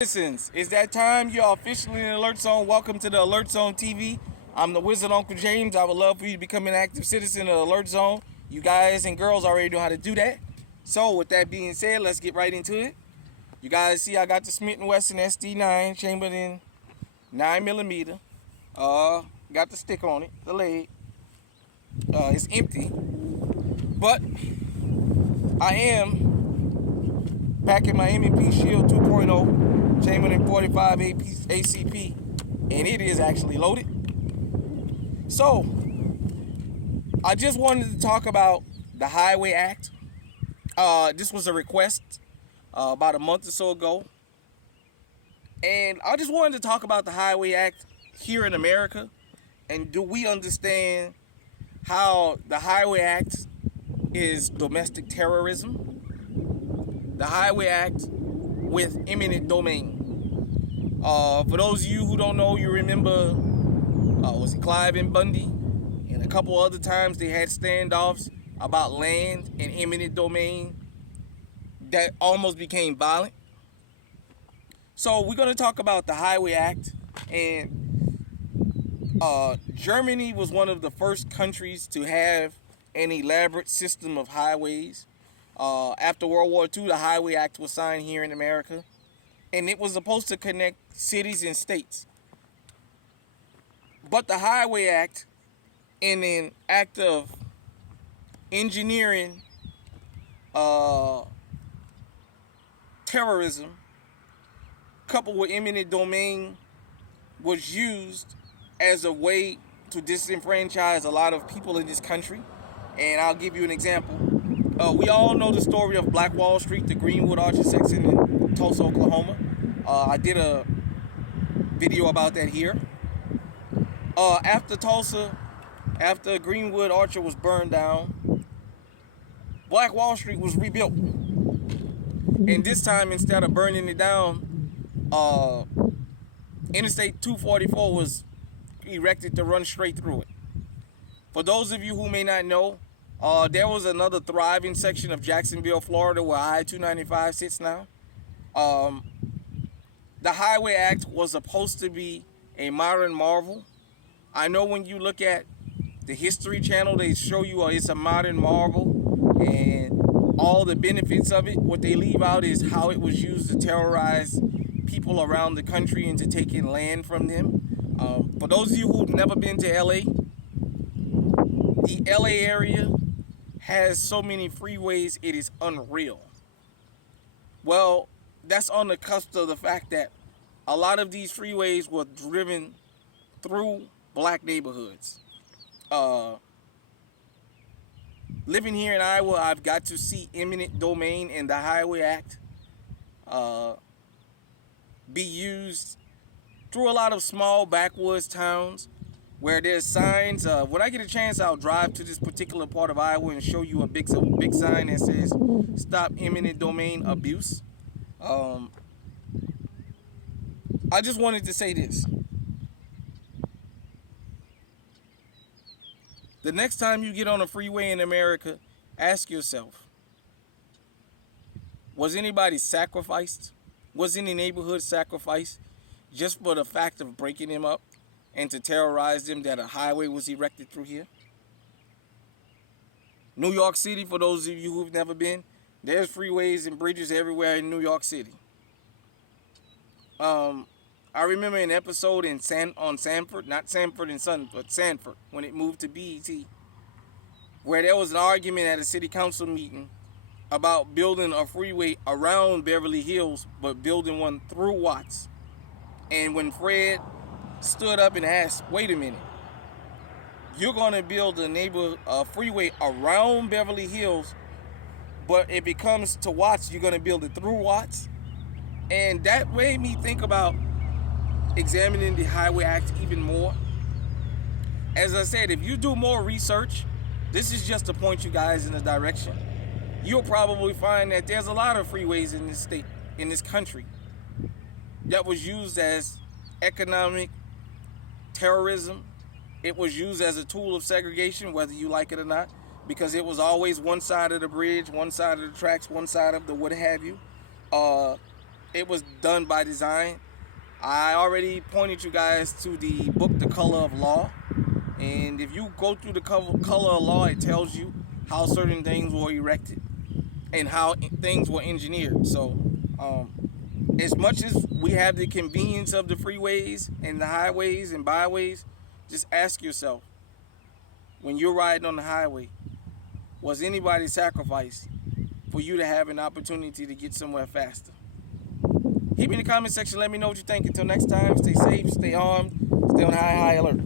Citizens, it's that time. You're officially in the Alert Zone. Welcome to the Alert Zone TV. I'm the Wizard Uncle James. I would love for you to become an active citizen of the Alert Zone. You guys and girls already know how to do that. So, with that being said, let's get right into it. You guys see I got the Smith & Wesson SD9 chambered in 9mm. Got the stick on it, the leg. It's empty. But I am packing my M&P Shield 2.0 chambered in 45 ACP, and it is actually loaded. So I just wanted to talk about the Highway Act. This was a request about a month or so ago, and I just wanted to talk about the Highway Act here in America, and do we understand how the Highway Act is domestic terrorism? The Highway Act with eminent domain. For those of you who don't know, you remember, was it Clive and Bundy? And a couple other times they had standoffs about land and eminent domain that almost became violent. So we're going to talk about the Highway Act. And Germany was one of the first countries to have an elaborate system of highways. After World War II, the Highway Act was signed here in America, and it was supposed to connect cities and states. But the Highway Act, in an act of engineering terrorism, coupled with eminent domain, was used as a way to disenfranchise a lot of people in this country. And I'll give you an example. We all know the story of Black Wall Street, the Greenwood Archer section in Tulsa, Oklahoma. I did a video about that here. After Tulsa, after Greenwood Archer was burned down, Black Wall Street was rebuilt. And this time, instead of burning it down, Interstate 244 was erected to run straight through it. For those of you who may not know, there was another thriving section of Jacksonville, Florida, where I-295 sits now. The Highway Act was supposed to be a modern marvel. I know when you look at the History Channel, they show you it's a modern marvel and all the benefits of it. What they leave out is how it was used to terrorize people around the country into taking land from them. For those of you who've never been to LA, the LA area has so many freeways, it is unreal. Well, that's on the cusp of the fact that a lot of these freeways were driven through black neighborhoods. Living here in Iowa, I've got to see eminent domain and the Highway Act be used through a lot of small backwoods towns where there's signs. When I get a chance, I'll drive to this particular part of Iowa and show you a big sign that says "Stop Eminent Domain Abuse." I just wanted to say this. The next time you get on a freeway in America, ask yourself, was anybody sacrificed? Was any neighborhood sacrificed just for the fact of breaking them up and to terrorize them that a highway was erected through here? New York City, for those of you who've never been, there's freeways and bridges everywhere in New York City. I remember an episode on Sanford, not Sanford and Son, but Sanford, when it moved to BET, where there was an argument at a city council meeting about building a freeway around Beverly Hills, but building one through Watts. And when Fred stood up and asked, wait a minute, you're going to build a freeway around Beverly Hills, but if it comes to Watts, you're going to build it through Watts? And that made me think about examining the Highway Act even more. As I said, if you do more research, this is just to point you guys in a direction. You'll probably find that there's a lot of freeways in this state, in this country, that was used as economic terrorism. It was used as a tool of segregation, whether you like it or not, because it was always one side of the bridge, one side of the tracks, one side of the what have you. it was done by design. I already pointed you guys to the book, The Color of Law. And if you go through the color of law, it tells you how certain things were erected and how things were engineered. So, as much as we have the convenience of the freeways and the highways and byways, just ask yourself, when you're riding on the highway, was anybody sacrificed for you to have an opportunity to get somewhere faster? Hit me in the comment section. Let me know what you think. Until next time, stay safe, stay armed, stay on high alert.